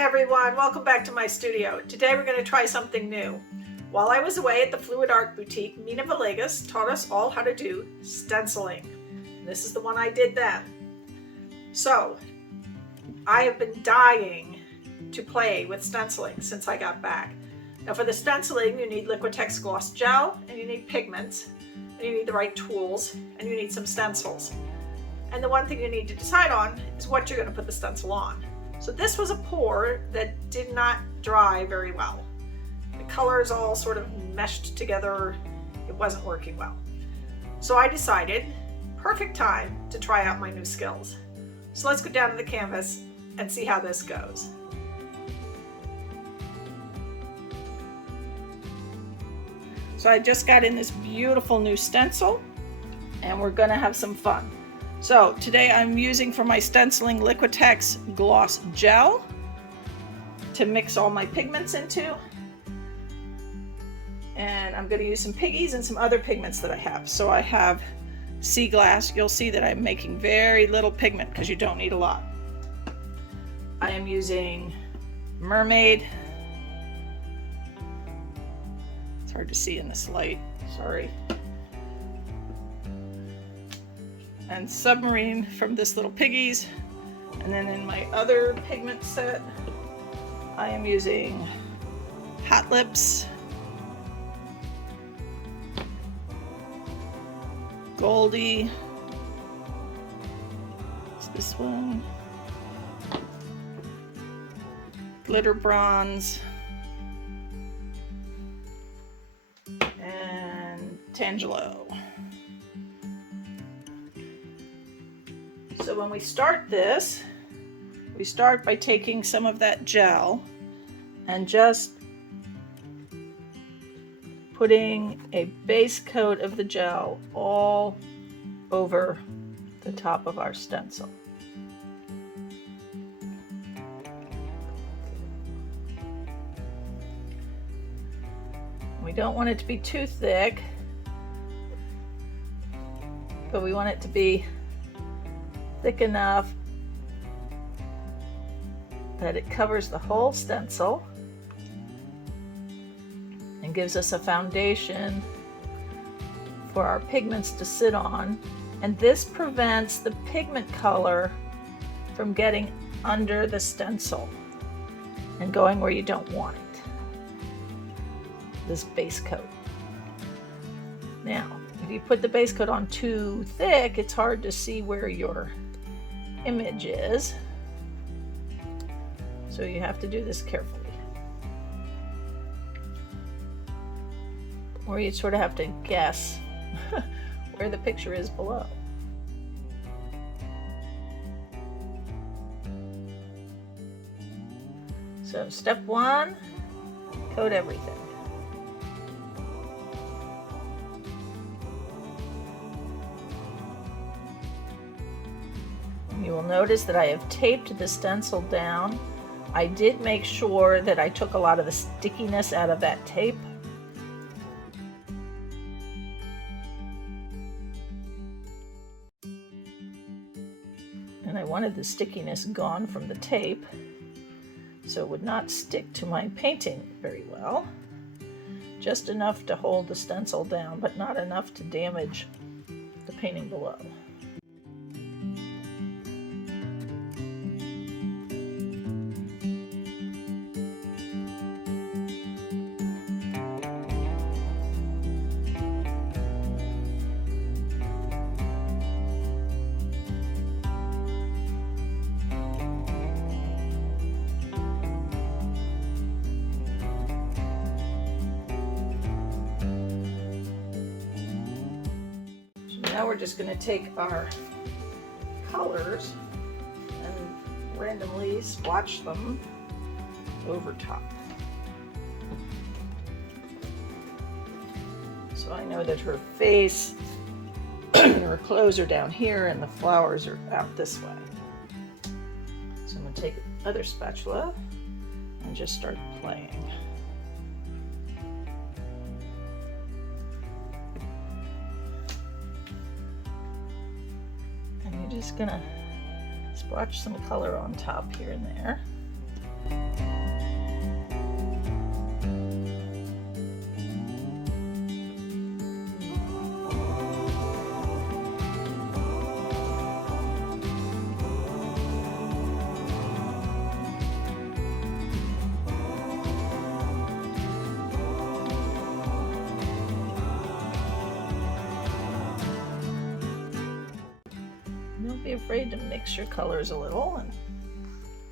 Hi everyone, welcome back to my studio. Today we're going to try something new. While I was away at the Fluid Art Boutique, Mina Villegas taught us all how to do stenciling. This is the one I did then. So, I have been dying to play with stenciling since I got back. Now for the stenciling, you need Liquitex gloss gel, and you need pigments, and you need the right tools, and you need some stencils. And the one thing you need to decide on is what you're going to put the stencil on. So this was a pour that did not dry very well. The colors all sort of meshed together. It wasn't working well. So I decided, perfect time to try out my new skills. So let's go down to the canvas and see how this goes. So I just got in this beautiful new stencil and we're gonna have some fun. So today I'm using for my stenciling Liquitex gloss gel to mix all my pigments into. And I'm going to use some Piggies and some other pigments that I have. So I have sea glass. You'll see that I'm making very little pigment because you don't need a lot. I am using Mermaid. It's hard to see in this light, sorry. And Submarine from this little Piggies. And then in my other pigment set, I am using Hot Lips, Goldie, it's this one, Glitter Bronze, and Tangelo. So when we start this, we start by taking some of that gel and just putting a base coat of the gel all over the top of our stencil. We don't want it to be too thick, but we want it to be thick enough that it covers the whole stencil and gives us a foundation for our pigments to sit on. And this prevents the pigment color from getting under the stencil and going where you don't want it. This base coat. Now, if you put the base coat on too thick, it's hard to see where your image is. So you have to do this carefully. Or you sort of have to guess where the picture is below. So step one, coat everything. You will notice that I have taped the stencil down. I did make sure that I took a lot of the stickiness out of that tape. And I wanted the stickiness gone from the tape so it would not stick to my painting very well. Just enough to hold the stencil down, but not enough to damage the painting below. Now we're just going to take our colors and randomly swatch them over top. So I know that her face and her clothes are down here and the flowers are out this way. So I'm going to take another spatula and just start playing. And you're just gonna splotch some color on top here and there. Don't be afraid to mix your colors a little and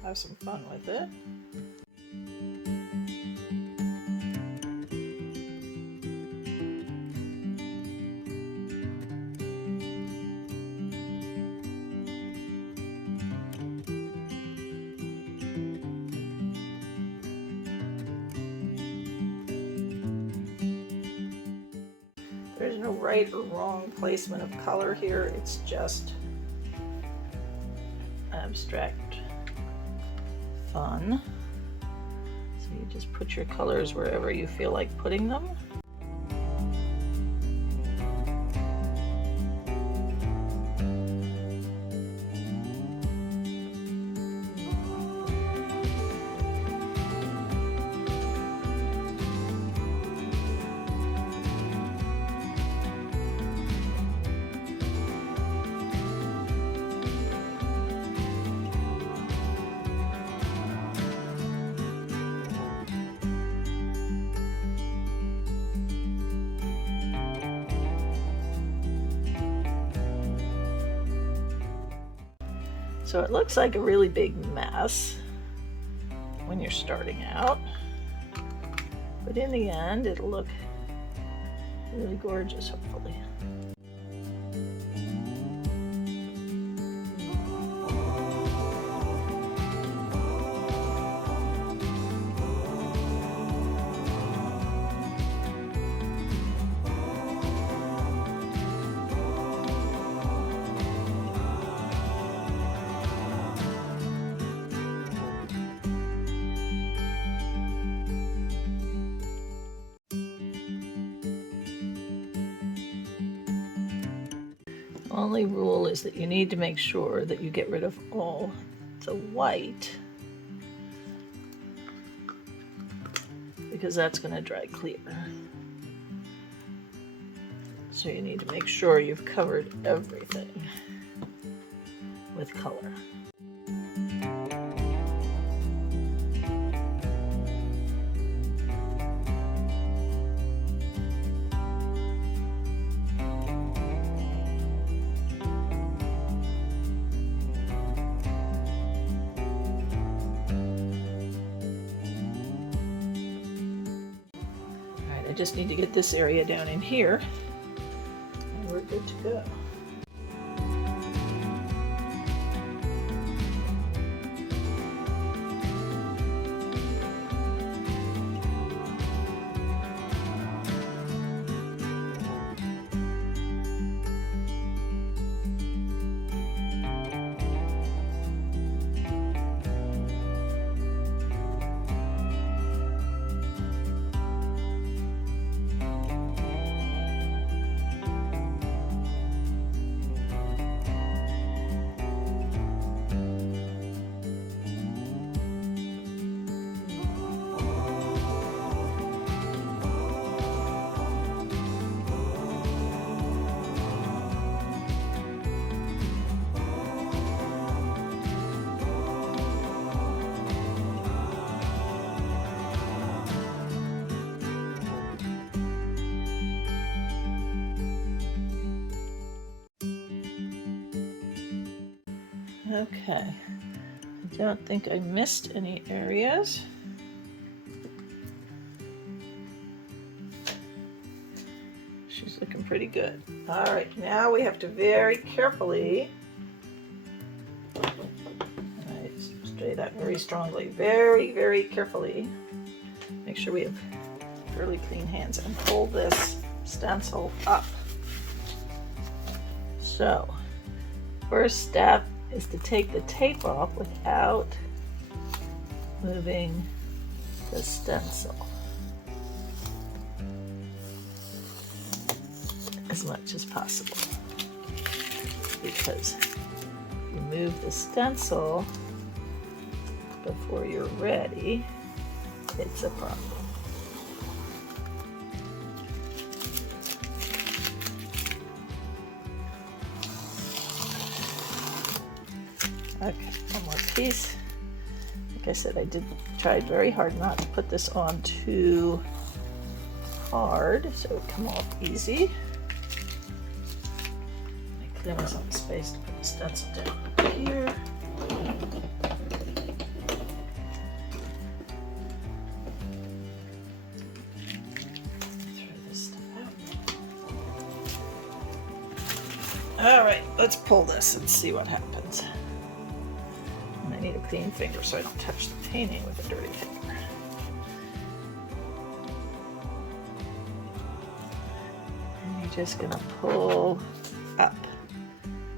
have some fun with it. There's no right or wrong placement of color here, it's just abstract fun. So you just put your colors wherever you feel like putting them. So it looks like a really big mess when you're starting out, but in the end it'll look really gorgeous, hopefully. Only rule is that you need to make sure that you get rid of all the white, because that's going to dry clear. So you need to make sure you've covered everything with color. I just need to get this area down in here and we're good to go. Okay, I don't think I missed any areas. She's looking pretty good. All right, now we have to very carefully, spray that very strongly, very carefully. Make sure we have fairly clean hands and pull this stencil up. So, first step is to take the tape off without moving the stencil as much as possible, because if you move the stencil, before you're ready, it's a problem. Okay, one more piece. Like I said, I tried very hard not to put this on too hard so it would come off easy. I clear myself some space to put the stencil down here. Throw this stuff out. All right, let's pull this and see what happens. And I need a clean finger so I don't touch the painting with a dirty finger. And you're just gonna pull up.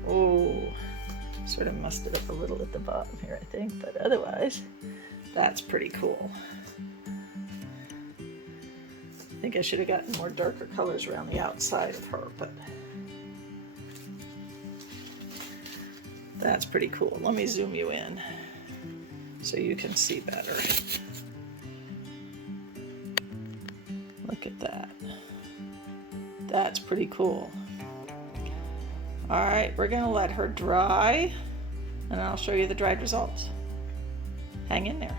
Oh, sort of mussed it up a little at the bottom here, I think, but otherwise, that's pretty cool. I think I should have gotten more darker colors around the outside of her, but that's pretty cool. Let me zoom you in so you can see better. Look at that. That's pretty cool. All right, we're gonna let her dry and I'll show you the dried results. Hang in there.